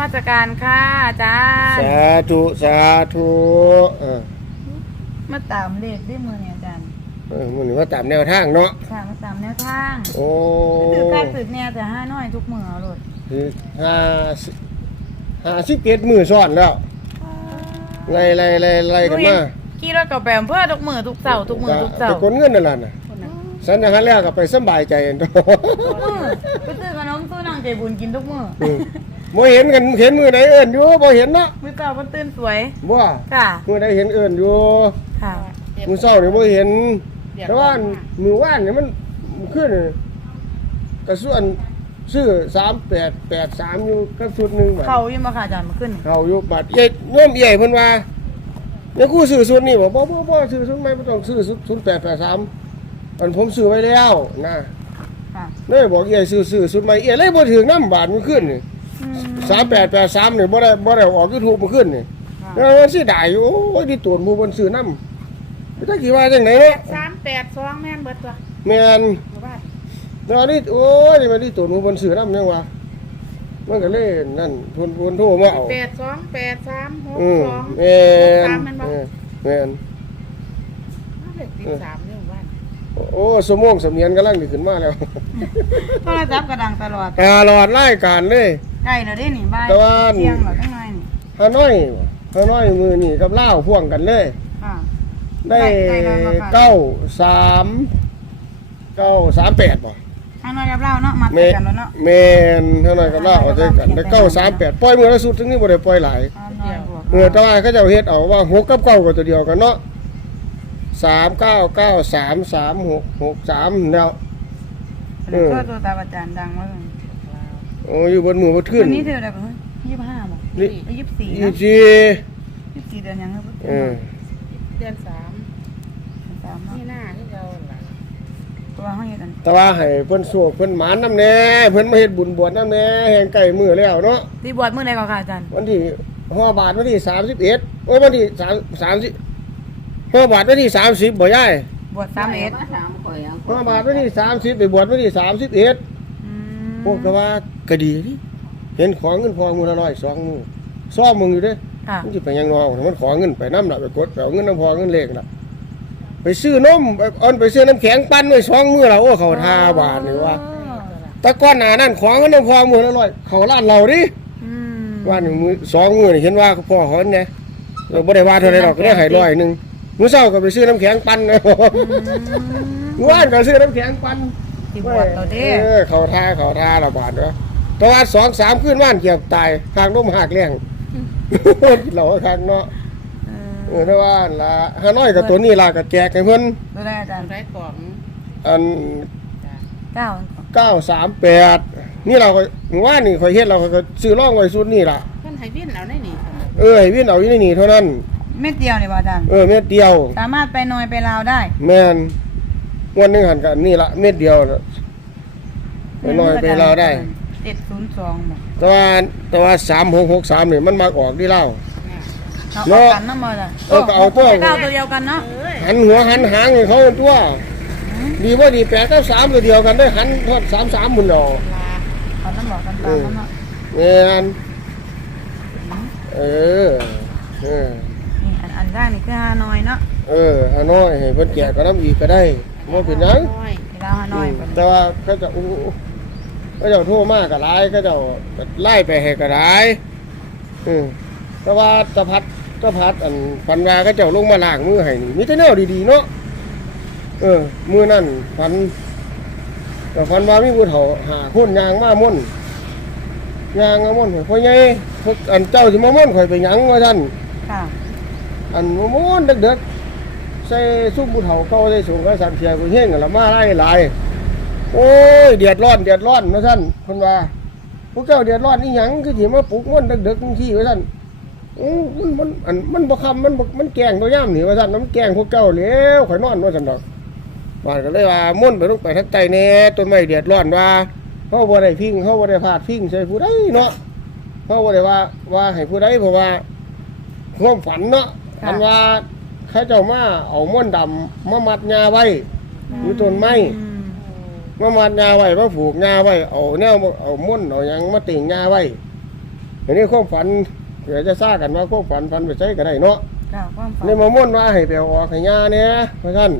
มัสการค่ะอาจารย์สาธุสาธุเออมาตามเลขด้วยมือเนี่ยอาจารย์เออมันว่าตามแนวทางเนาะค่ะมาตามแนวทางโอ้ถือใกล้สุดเนี่ยแต่ห้าน้อยทุกมือเอาโลดคือห้าสิห้าสิบเอ็ดมือซ้อนแล้วไล่ไล่ไล่ไล่กันมาขี่รถกับแปมเพื่อทุกมือทุกเสาร์ทุกมือทุกเสาไปร์กดเงินนั่นแหละน่ะสันอย่างนั้นแล้วก็ไปสำบายใจกันตัวทุกมือไปซื้อขนมซื้อน้องใจบุญกินทุกมืออืม บ่เห็นกันเห็นมือไหนเอิ้นอยู่บ่เห็นเนาะมือเก่ามันตื่นสวย บ่ค่ะ มือไหนเห็นเอิ้นอยู่ค่ะ มือเช้านี่บ่เห็น แต่ว่ามือว่านนี่มันขึ้นกระส่วนซื้อ3883อยู่กับชุดหนึงบัดเขาอยู่มาค่ะอาจารย์มาขึ้นเขาอยู่บัดเอ้ยโน้มใหญ่เพิ่นว่าแล้วกูซื้อชุดนี้บ่บ่บ่บ่ซื้อชุดใหม่บ่ต้องซื้อชุด0883มันผมซื้อไว้แล้วนะค่ะเลยบอกเอ้ยซื้อซื้อชุดใหม่เอ้ยเลยบ่ถึงน้ำบาทมันขึ้นนี่ อืม3883นี่บ่ได้บ่ได้ออก YouTube มันขึ้นนี่ค่ะแล้วมันสิได้อยู่โอ้ยที่ตรวจหมู่บนซื้อน้ำจักสิว่าจังไดเนาะสามแปดสองแม่นเบิดตัวแม่นหมู่บ้านตอนนี้โอ้ยนี่มันที่ตรวจหมู่บนซื้อน้ำยังวะมันก็เลยนั่นเพิ่นเพิ่นโทรมาเอาแปดสองแปดสามหกอืมสองแม่นสามแม่นบ่เออแม่นเลขติดสามเนี่ยหมู่บ้าน โอ้สมองสำเนียนกำลังดีขึ้นมาแล้วโทรศัพท์กระดังตลอดตลอดรายการเลย ใกล้แล้วเด้นี่บ่ายแต่ว่าเที่ยงแล้วข้างในนี่ฮานอยฮานอยมือนี่กับล่าวพ่วงกันเลย ค่ะ ได้ได้ได้แล้วค่ะ เก้าสามเก้าสามแปดบ่ห้าน้อยกับเราเนาะมาเมกันแล้วเนาะเมนฮานอยกับล่าวเอาใจกันได้เก้าสามแปดปล่อยมือละสุดทั้งนี้บ่ได้ปล่อยหลายห้าน้อยบวกเออแต่ว่าเขาเจะเฮ็ดเอาว่าหกกับเก้าก็ตัวเดียวกันเนาะ สามเก้าเก้าสามสามหกหกสามแล้วเออก็ตัวตาประจานดังมากเลยโอ้อยู่บนมือบนขึ้นวันนี้เธออะไรบ้างยี่สิบห้าบ่นี่ยี่สิบสี่ยี่นะสิบสี่ยี่สิบสี่เดือนยังครับเออเดือนสามสามเนาะนี่หน้าที่เราล่ะตัวห้องเฮ็ดอันแต่ว่าให้เพิ่นโศกเพิ่นหมานน้ำแน่เพิ่นมาเฮ็ดบุญบวชน้ำแน่แห่งไก่มือแล้วเนาะที่บวชมื้อใดก่อนค่ะอาจารย์วันที่ห้าบาทวันที่สามสิบเอ็ดโอ้ยวันที่สามสามสิบ ห้าบาทวันที่สามสิบบ่ย่ายบวชสามเอ็ดห้าบาทวันที่สามสิบไปบวชวันที่สามสิบเอ็ดอืมพวกก็ว่าก็ดีนี่เห็นของเงินพอมือละร้อยสองมือซ่อมมึงอยู่เด้ค่ะมันจะไปยังนอมันขอเงินไปน้ำละไปกดไปเอาเงินน้ำพอเงินเลขละไปซื้อนมไปเอันไปซื้อน้ำแข็งปั้นไว้สองมือละโอ้เขาท่าบาทนี่ว่าแต่ก้อนหนานั่นของเงินน้ำพอมือละร้อยเขาล้านเราดิอืมว่าหนึ่งมือสองมือนี่เห็นว่าพ่อเขาเนี่ยเราไม่ได้ว่าเท่าไรหรอกก็ได้ให้ร้อยหนึ่ง มื้อเช้าก็ไปซื้อน้ำแข็งปั้นนะมื้อวานก็ซื้อน้ำแข็งปั้นที่บวชเราเด้เออเขาท่าเขาท่าระบาดเนาะแต่ว่าสองสามขึ้นว่านเกียบตายหางนมหักเลี้ยงเราข้างเนาะเอเอออแต่ว่าละฮานอยกับตัวนี้ล่ะก็แจกให้เพิ่นตัวได้อาจารย์ได้กล่องอันจ้ะเก้า938นี่เราก็เมื่อวานนี่ข่อยเฮ็ดเราก็ซื้อร่องไว้สุดนี่ล่ะเพิ่นให้วินเอาได้นี่เออให้วินเอาอยู่ในนี่เท่านั้น เม็ดเดียวนี่บ่อาจารย์ เออเม็ดเดียว สามารถไปนอยไปลาวได้แม่นวันหนึงหันกันนี่ละเม็ดเดียวน่ะไปน้อยไปเราได้ เจ็ดศูนย์สองบ่แต่ว่าแต่ว่า3663นี่มันมักออกที่เล่า เอาเอากันเนาะบ่อาจารย์เออก็เอาตัวเก้าตัวเดียวกันเนาะเอ้ยหันหัวหันหางให้เขาตัว ดีว่าดีแปดกับสามตัวเดียวกันได้หันทอดสามสามหมุนออกลาเขาต้องบอกกันตามนั้นเนาะแม่นเออ เออ นี่อันอันแรกนี่คือฮานอยเนาะเออฮานอยให้เพิ่นแก่ก็น้ำอีกก็ได้ว่าเป็นหยังน้อยไปลาวฮานอยอืมไปแต่ว่าเขาจะอู้เขาเจะโทรมากก็หลายเขาเจะไล่ไปให้ก็หลายอืมแต่ว่าตะพัดตะพัดอันฟันวาเขาเจ้าลงมาล้างมือให้นี่มีแต่แนวดีๆเนาะเออมือนั่นฟันแต่ฟันว่ามีผู้เฒ่าหาคนยางมาม่นยางมาม่นให้พ่อใหญ่พวกอันเจ้าสิมาม่นข่อยไปหยังว่าท่านค่ะ อันมาม่นเด็กๆใส่ซุ่มผู้เฒ่าเก่าใส่สูงก็สั่นเสียกูเฮงกันละมาไล่หลายโอ้ยเดือดร้อนเดือดร้อนว่าท่านคนว่าพวกเจ้าเดือดร้อนนี่หยังคือสิมาปลุกม่นเด็กๆจังซี่ว่าท่านมันมันอันมันบ่คำมันมันแกงตัวย่ำนี่ว่าท่านน้ำแกงพวกเจ้าแล้วข่อยนอนว่าซั่นดอกบานก็เลยว่าม่วนไปลงไปทักใจแน่ต้นไม้เดือดร้อนว่าเขาบ่ได้พิงเขาบ่ได้พาดพิงใส่ผู้ใดเนาะเขาบ่ได้ว่าว่าให้ผู้ใดเพราะว่าความฝันเนาะ อันว่าเขาเจ้ามาเอาม่วนดำมามัดงาไว้อยู่ต้นไม้อืมมามัดงาไว้มาผูกงาไว้เอาแนวเอาม่วนเอาหยังมาติ่งงาไว้อันนี้ความฝันเดี๋ยวจะซ่ากันว่าความฝันฝันไปใช้ก็ได้เนาะ ค่ะความฝันในมาม่วนว่าให้ไปเอาออกให้ยาเนี่ยเพราะท่าน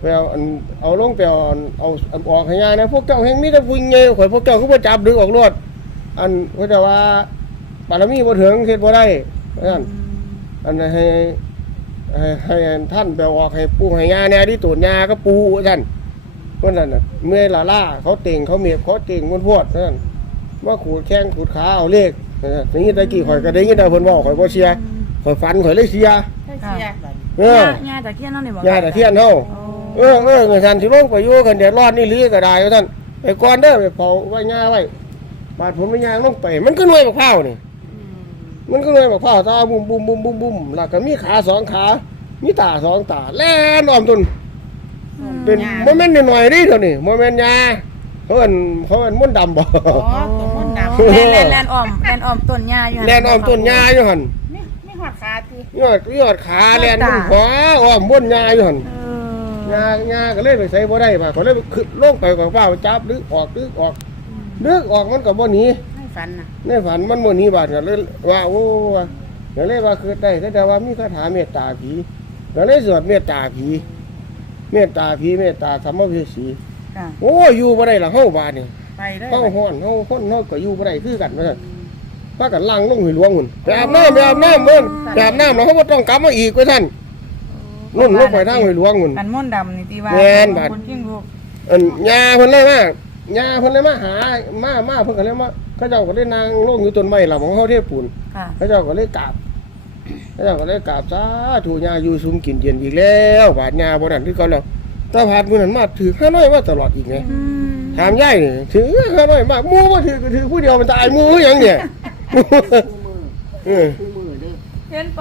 ไปเอาอันเอาลงไปเอาอันเอาอันออกให้ยาเนี่ยพวกเจ้าแห่งมีแต่ผู้ใหญ่ข่อยพวกเจ้าคือบ่จับดึงออกรวดอันเพราะแต่ว่าบารมีบ่ถึงเฮ็ดบ่ได้เพราะท่านอั นให้ให้ให้ท่านไปเอาออกให้ปู่ให้ยาเนี่ยที่ตูดยาก็ปู่ว่าท่านเพราะนั้นน่ะเมื่อยลาล่าเขาเต่งเขาเมียบเขาเต่งมันพวดเพราะท่านว่าขูดแข้งขูดขาเอาเลขอย่างนี้ตะกี้ข่อยก็ได้ยินแต่เพิ่นเว้าข่อยบ่เชื่อข่อยฝันข่อยเลยเชื่อให้เสียบัดเออญาตะเคียนนั่นนี่บอกยาตะเทียนเฮาเออเออเงินท่านสิลงไปอยู่กันเดือดร้อนนี่ลือก็ได้ว่าท่านไปก่อนเด้อไปเผาไว้ย่าไว้บาดผมไปย่างลงไป มันก็หน่วยบักพร้าวนี่อื มมันก็หน่วยบักพร้าวตาบุ้มบุ้มบุ้มบุ้มบุ้มแล้วก็มีขาสองขา มีตาสองตา แล่นอ้อมต้นเป็นโมเมนต์หน่อยๆนี่เท่านี้โมเมนต์ยาเขาเอิ้นเขาเอิ้นมนต์ดำบ่อ๋อตัวมันดำโอ้แลนแลนแลนอ้อมแลนอ้อมต้นหญ้าอยู่หั่แล่นอ้อมต้นยาอยู่หั่นไม่ไม่หอดขาติยอดยอดขาแล่นมันหัวอ้อมบนยาอยู่หั่นเออยางาก็เลยไปใส่บ่ได้มาเขาเลยขึ้นลงไปกับเป้าจับดึกออกดึกออกดึกออกมันก็บ่หนีให้ ฝันน่ะในฝันมันบ่หนีบาดก็เลยว่าโอ้ว่าก็เลยว่าคือได้แต่ว่ามีคาถาเมตตาผีก็เลยสวดเมตตาผีเมตตาผีเมตตาสัมภเวสีค่ะโอ้ยอยู่บ่ได้ละเฮาบาดนี่ไปได้เฮาฮ้อนเฮาคนเฮาก็อยู่บ่ได้คือกันว่าซั่นพากันล้างลงห้วยหลวงหุ่นไปอาบน้ำไปอาบน้ำเบิ่นไปอาบน้ำแล้วเฮาบ่ต้องกลับมาอีกว่าซั่นนุ่นลงไปทางห้วยหลวงหุ่นกันม่วนดำนี่ที่ว่าแม่นบัดคนจิ้งลูกอันยาเพิ่นเลยมาญาเพิ่นเลยมาหามามาเพิ่นก็เลยมา เขาเจ้าก็เลยนางลงอยู่ต้นไม้ล่ะของเฮาเทปูนค่ะเขาเจ้าก็เลยกราบเขาเจ้าก็เลยกราบสาธุญาอยู่ซุมกินเย็นอีกแล้วบาดญาบ่นั่นคือเก่าแล้วแตาผาดมื้อนั้นมาถือข้าน้อยมาตลอดอีกไงอืมถามยายนี่ถือข้าน้อยมากหมู่บ่ถือก็ถือผู้เดียวมันตายหมู่หยังเนี่ยเออเห็นไป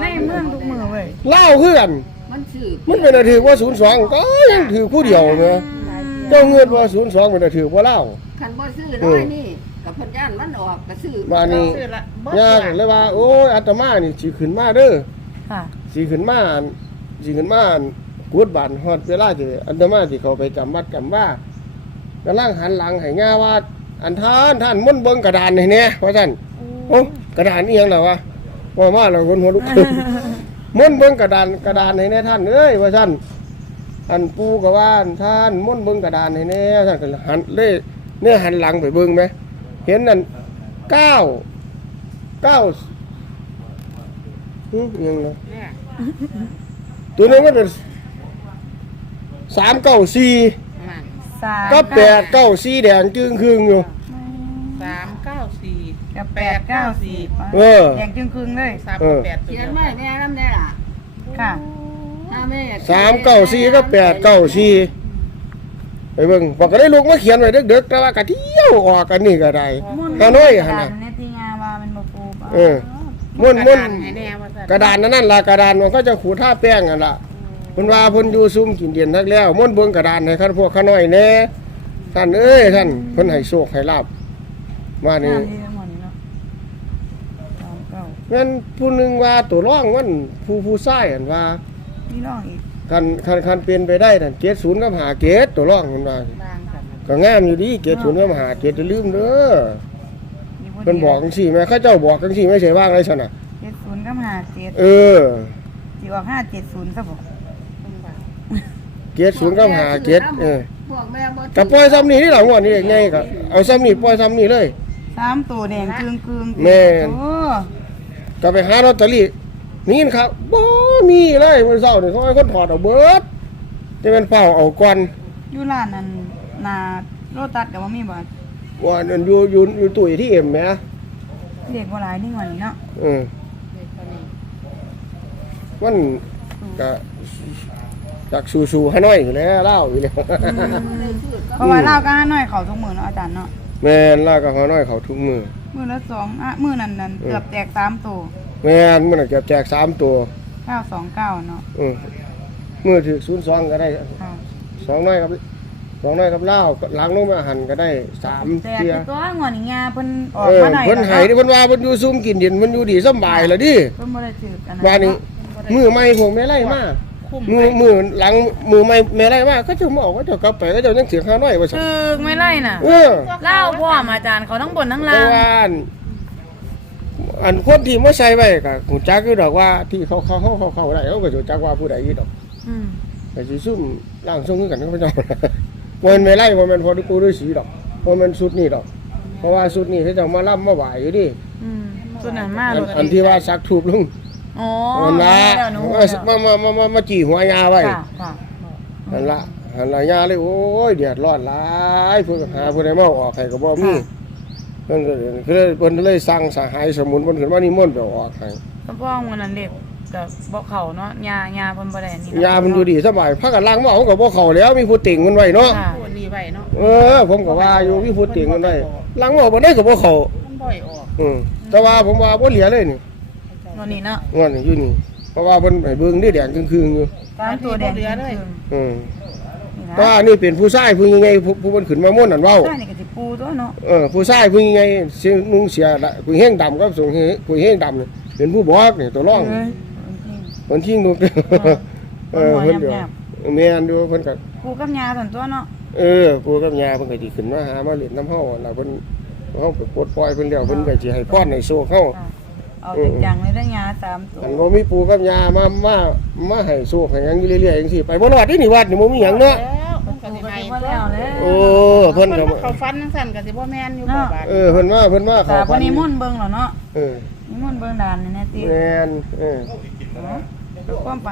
ในเมืองทุกมือเว้ยเล่าคือกันมันสืบมันเป็นอาถือว่า02ก็ยังถือผู้เดียวแหมเจ้าเงินว่า02เป็นอาถือว่าเล่าคันบ่ซื้อน้อยนี่กับ เพันย่านมันออกก็ซื้อบ้านนี้ซื้อละเบิดยาละก็เลยว่า โอ้ยอาตมานี่สิขึ้นมาเด้อค่ะ สิขึ้นมาสิขึ้นมากูดบานฮอดเวลาที่อาตมาสิเข้าไปจำวัดจำว่ากำลังหันหลังให้ย่าว่า อันท่านท่านมุ่นต์เบิ่งกระดานให้แหน่ว่าซั่นโอ้กระดานอีหยังล่ะวะว่ามาแล้วคนหัวลุกมุ่นต์เบิ่งกระดานกระดานให้แหน่ท่านเอ้ยว่าซั่นอันปู่ก็ว่าท่านมุ่นต์เบิ่งกระดานให้แหน่ท่านก็หันเลยเนี่ยหันหลังไปเบิ่งไหม เห็นนั่นเก้าเก้าหึอิหยังนะเนี่ยตัวนึงมันเป็นสามเก้าสี่มันสามก็แปดเก้าสี่แดงจึงครึ่งอยู่สามเก้าสี่กับแปดเก้าสี่เออแดงจึงครึ่งเลยสามเออแปดตัวเขียเดีนยวไว้แม่นำได้ล่ะค่ะถ้าแม่สามเก้าสี่ก็แปดเก้าสี่ ไปเบิ่งบอกก็ได้ลูกมาเขียนไว้เด็กๆแต่ว่ากะเที่ยวออกกันนี่ก็ได้ฮานอยหั่นน่ะกระดาษในที่งาว่ามันบ่ปูปะเออมุ่นกมุ่ระนดานให้แน่ว่าซั่นกระดานนั่นนั่นละกระดานมันก็จะขูดท่าแป้งกันละเพิ่นว่าเพิ่นอยู่ซุ่มกินเดียนทักแล้วม่วนเบิ่งกระดานให้คันพวกข้าน้อยแน่ท่านเอ้ยท่านเพิ่นให้โชคให้ลาบมานี่งามดีทั้งหมดนี่เนาะสามเก้างั้นผู้หนึงว่าตัวร่องมันผู้ผู้ชายอันว่านี่น้องอีก คันคันคันเป็นไปได้นั่นเกตศูนย์กับหาเกตตัวร่องมันว่าบางกันนะก็งามอยู่ดีเกตศูนย์กับหาเกตจะลืมเด้อมีผู้เพิ่นบอกจังซี่แม่เขาเจ้าบอกจังซี่ไม่ใช่ว่างเลยซั่นน่ะเจ็ดศูนย์กับห้าเจ็ดเออสิออกห้าเจ็ดศูนย์ซะบ่ต้องบางเกตศูนย์กับหาเกตเออพวกแม่บ่กับปล่อยซ้ำนี่นี่หลังวันนี้ไงก็เอาซ้ำนี่ปล่อยซ้ำนี่เลยสามตัวแดงครึ่งครึ่งแม่นโอ้ก็ไปหาลอตเตอรี่นี่ครับบ่ มีเลยวันเสาร์นี่เขาให้คนถอดเอาเบิดจะเป็นเฝ้าเอาก่อนอยู่ร้านนั้นนาโลตัสกับว่ามีบ่ว่าอันอยู่อยู่อยู่ตู้ที่เอ็มแหมเด็กบ่หลายนี่หว่านี่เนาะเออเด็กคนนี้มันก็จากสู่ๆให้น้อยอยู่แล้วเล่าอยู่แล้วได้ซื้อก็เพราะว่าลาวก็ห้าน้อยเขาทุกมื้อเนาะอาจารย์เนาะแม่นล่ากับเขาน้อยเขาทุกมือ มื้อละสองอะมื้อนั้นนั้นเออเกือบแตกสามตัวแม่นมันจะแจกสามตัว เก้าสองเก้าเนาะเออมือถือศูนย์สองก็ได้ค่ะสองน้อยครับสองน้อยกับเล่าล้างลงมาหันก็ได้สามแตกเทียอยู่ตัวงอนนี่งาเพิ่นออกเออมาหน่อยเพิ่นใหายที่เพิ่นว่าเพิ่นอยู่ซุ่มกินเย็นมันอยู่ดีสำบายแล้วดิเพิ่นบ่ได้ถือกันว่านี่มือใหม่พวกแม่ไล่มาคุ้มมือมือหลังมือใหม่แม่ไล่มาก็จะมาออกก็จะกลับไปก็จะยังเสียค่าน้อยว่าซั่นถือไม่ไล่น่ะเออเล่าพ่อมอาจารย์เขาทั้งบนทั้งแต่ล่างว่า อันคนที่มาใส่ไว้ก็หูจักคือดอกว่าที่เขาเขาเขาเขาเขาได้เขาก็รู้จักว่าผู้ใดอยู่ดอกอืมแต่สิซุ่มร่างทรงคือกันก็บ่เจ้าบ่แม่นไม่ไล่บ่แม่นพอดูกูฤาษีดอกบ่แม่นสุดนี่ดอก เพราะว่าสุดนี่เขาเจ้ามาล่ำมาไหวอยู่ดิอืมส่วนนั้นมาอัโลนดอันที่ว่าสักทูบลงอ๋ออันละแล้วหนูมามามามามาจีหัวยาไว้ค่ะค่ะอันละอันละยาเลยโอ้ยเดือดร้อนหลายเพิ่นก็หาผู้ใดมาเอาออกให้ก็บ่มี เพิ่นก็เลยคือเพิ่นเลยสั่งสหายสมุนเพิ่นขึ้นมานิมนต์ไปเอาออกให้ก็พ้องวันนั้นเด็กก็บ่เข้าเนาะยายาเพิ่นบ่ได้อันนี่เนะยามันอยู่ดีสบายพักกันล้างมาเอาก็บ่เข้าแล้วมีผู้ติ่งมันไว้เนาะค่ะพูดนี่ไว้เนาะเออผมก็ว่าอยู่มีผู้ติ่งมันไว้ล้างมาบ่ได้ก็บ่เข้ามันบ่อยออกอืมแต่ว่าผมว่าบ่เหลือเลยนี่วันนี้เนาะงอนนี่อยู่นี่เพราะว่าเพิ่นให้เบิ่งนี่แดงครึ่งๆอยู่ตามตัวแดงเลยอืมนี่นะแต่ว่านี่เป็นผู้ชายผู้ยังไงผู้ผู้เพิ่นขึ้นมาม่วนนั่นเว้าใช่นี่ก็สิ ปูตัวเนาะเออผู้ชายผู้ยังไงเสียนุ่งเสียละผู้แห้งดำกับสูงผู้แห้งดำนี่เป็นผู้บอกนี่ตัวร่องเอ้ยเพิ่นทิ้งลูกเด้อเออเพิ่นเดี๋ยวแม่นอยู่เพิ่นก็ปูกับยาส่วนตัวเนาะเออปู่กับย่าเพิ่นก็สิขึ้นมาหามาเล่นน้ำเฮาแล้วเพิ่นเฮาไปปลดปล่อยเพิ่นแล้วเพิ่นก็สิให้พรให้โชคเฮาค่ะเอาจังๆเลยได้ยาสามตัวอันบ่มีปู่กับย่ามามามาให้โชคให้หยังอยู่เรื่อยๆจังซี่ไปบ่รอดนี่นี่วัดนี่บ่มีหยังเนาะ โอ้เพิ่นก็เขาฟันจังซั่นก็สิบ่แม่นอยู่บ่บาดเออเพิ่นมาเพิ่นมาแต่เขาวันนี้มุ่นต์เบิ่งแล้วเนาะเออนี่มุ่นต์เบิ่งด่านนี่แน่ติแม่นเออความปัด